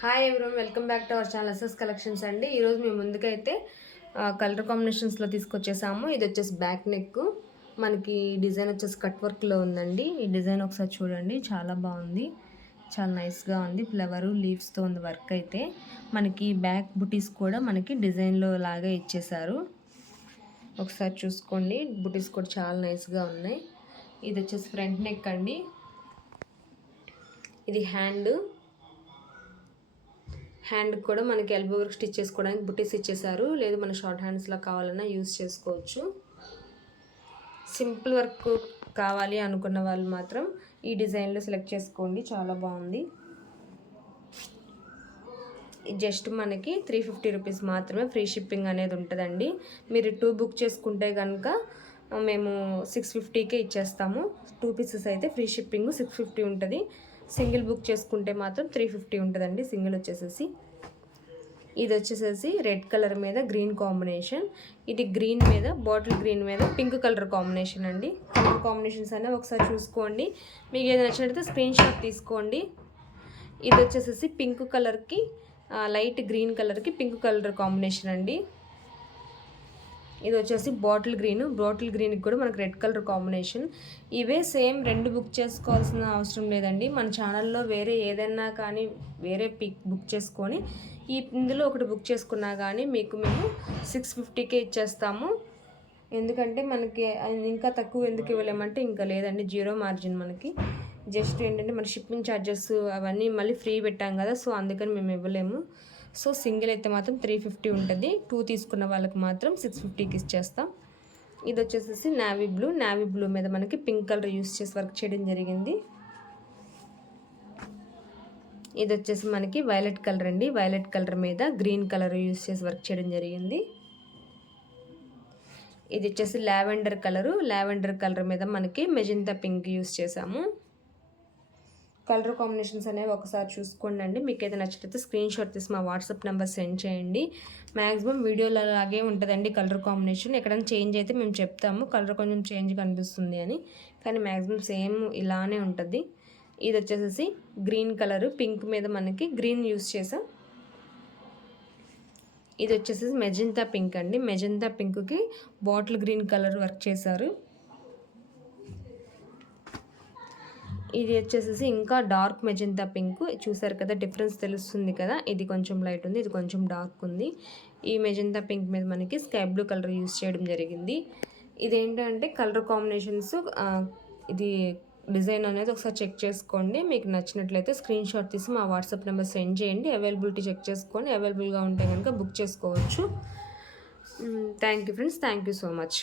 Hi everyone, welcome back to our channel SS collections అండి. ఈరోజు మేము ముందుకైతే కలర్ కాంబినేషన్స్లో తీసుకొచ్చేసాము. ఇది వచ్చేసి బ్యాక్ నెక్, మనకి డిజైన్ వచ్చేసి కట్ వర్క్లో ఉందండి. ఈ డిజైన్ ఒకసారి చూడండి, చాలా బాగుంది, చాలా నైస్గా ఉంది. ఫ్లవరు లీవ్స్తో ఉంది వర్క్ అయితే. మనకి బ్యాక్ బుటీస్ కూడా మనకి డిజైన్లో లాగా ఇచ్చేసారు. ఒకసారి చూసుకోండి, బుటీస్ కూడా చాలా నైస్గా ఉన్నాయి. ఇది వచ్చేసి ఫ్రంట్ నెక్ అండి. ఇది హ్యాండ్ కూడా మనకి ఎల్బో వర్క్ స్టిచ్ చేసుకోవడానికి బుటీస్ ఇచ్చేసారు. లేదు మన షార్ట్ హ్యాండ్స్లా కావాలన్నా యూస్ చేసుకోవచ్చు. సింపుల్ వర్క్ కావాలి అనుకున్న వాళ్ళు మాత్రం ఈ డిజైన్లో సెలెక్ట్ చేసుకోండి, చాలా బాగుంది. జస్ట్ మనకి 350 రూపీస్ మాత్రమే ఫ్రీ షిప్పింగ్ అనేది ఉంటుందండి. మీరు 2 బుక్ చేసుకుంటే కనుక మేము 650కే ఇచ్చేస్తాము. 2 పీసెస్ అయితే ఫ్రీ షిప్పింగ్ 650 ఉంటుంది. సింగిల్ బుక్ చేసుకుంటే మాత్రం 350 ఉంటుందండి. సింగిల్ వచ్చేసేసి ఇది వచ్చేసేసి రెడ్ కలర్ మీద గ్రీన్ కాంబినేషన్. ఇది గ్రీన్ మీద బాటిల్ గ్రీన్ మీద పింక్ కలర్ కాంబినేషన్ అండి. కలర్ కాంబినేషన్స్ అనేవి ఒకసారి చూసుకోండి. మీకు ఏదైనా నచ్చినట్లయితే స్క్రీన్ షాట్ తీసుకోండి. ఇది వచ్చేసేసి పింక్ కలర్కి లైట్ గ్రీన్ కలర్కి పింక్ కలర్ కాంబినేషన్ అండి. ఇది వచ్చేసి బాటిల్ గ్రీన్కి కూడా మనకు రెడ్ కలర్ కాంబినేషన్. ఇవే సేమ్ 2 బుక్ చేసుకోవాల్సిన అవసరం లేదండి. మన ఛానల్లో వేరే ఏదైనా కానీ వేరే పిక్ బుక్ చేసుకొని ఇందులో ఒకటి బుక్ చేసుకున్నా కానీ మీకు మేము 650కే ఇచ్చేస్తాము. ఎందుకంటే మనకి ఇంకా తక్కువ ఎందుకు ఇవ్వలేమంటే ఇంకా లేదండి, 0 మార్జిన్ మనకి. జస్ట్ ఏంటంటే మన షిప్పింగ్ ఛార్జెస్ అవన్నీ మళ్ళీ ఫ్రీ పెట్టాం కదా, సో అందుకని మేము ఇవ్వలేము. సో సింగిల్ అయితే మాత్రం 350 ఉంటుంది. 2 తీసుకున్న వాళ్ళకి మాత్రం 650కి ఇచ్చేస్తాం. ఇది వచ్చేసేసి నావీ బ్లూ మీద మనకి పింక్ కలర్ యూస్ చేసి వర్క్ చేయడం జరిగింది. ఇది వచ్చేసి మనకి వైలెట్ కలర్ అండి. వైలెట్ కలర్ మీద గ్రీన్ కలర్ యూస్ చేసి వర్క్ చేయడం జరిగింది. ఇది వచ్చేసి లావెండర్ కలర్ మీద మనకి మెజెంతా పింక్ యూస్ చేసాము. కలర్ కాంబినేషన్స్ అనేవి ఒకసారి చూసుకోండి అండి. మీకు ఏదైనా నచ్చితే స్క్రీన్ షాట్ తీసి మా వాట్సాప్ నెంబర్ సెండ్ చేయండి. మ్యాక్సిమం వీడియోలో అలాగే ఉంటుందండి కలర్ కాంబినేషన్. ఎక్కడైనా చేంజ్ అయితే మేము చెప్తాము, కలర్ కొంచెం చేంజ్ కనిపిస్తుంది అని, కానీ మ్యాక్సిమం సేమ్ ఇలానే ఉంటుంది. ఇది వచ్చేసేసి గ్రీన్ కలర్, పింక్ మీద మనకి గ్రీన్ యూస్ చేసాం. ఇది వచ్చేసేసి మెజెంతా పింక్ అండి. మెజెంతా పింక్కి బాటిల్ గ్రీన్ కలర్ వర్క్ చేశారు. ఇది వచ్చేసేసి ఇంకా డార్క్ మెజెంతా పింక్. చూసారు కదా, డిఫరెన్స్ తెలుస్తుంది కదా. ఇది కొంచెం లైట్ ఉంది, ఇది కొంచెం డార్క్ ఉంది. ఈ మెజెంతా పింక్ మీద మనకి స్కై బ్లూ కలర్ యూస్ చేయడం జరిగింది. ఇదేంటంటే కలర్ కాంబినేషన్స్, ఇది డిజైన్ అనేది ఒకసారి చెక్ చేసుకోండి. మీకు నచ్చినట్లయితే స్క్రీన్ షాట్ తీసి మా వాట్సాప్ నెంబర్ సెండ్ చేయండి. అవైలబిలిటీ చెక్ చేసుకొని అవైలబుల్గా ఉంటే కనుక బుక్ చేసుకోవచ్చు. Thank you friends, thank you so much.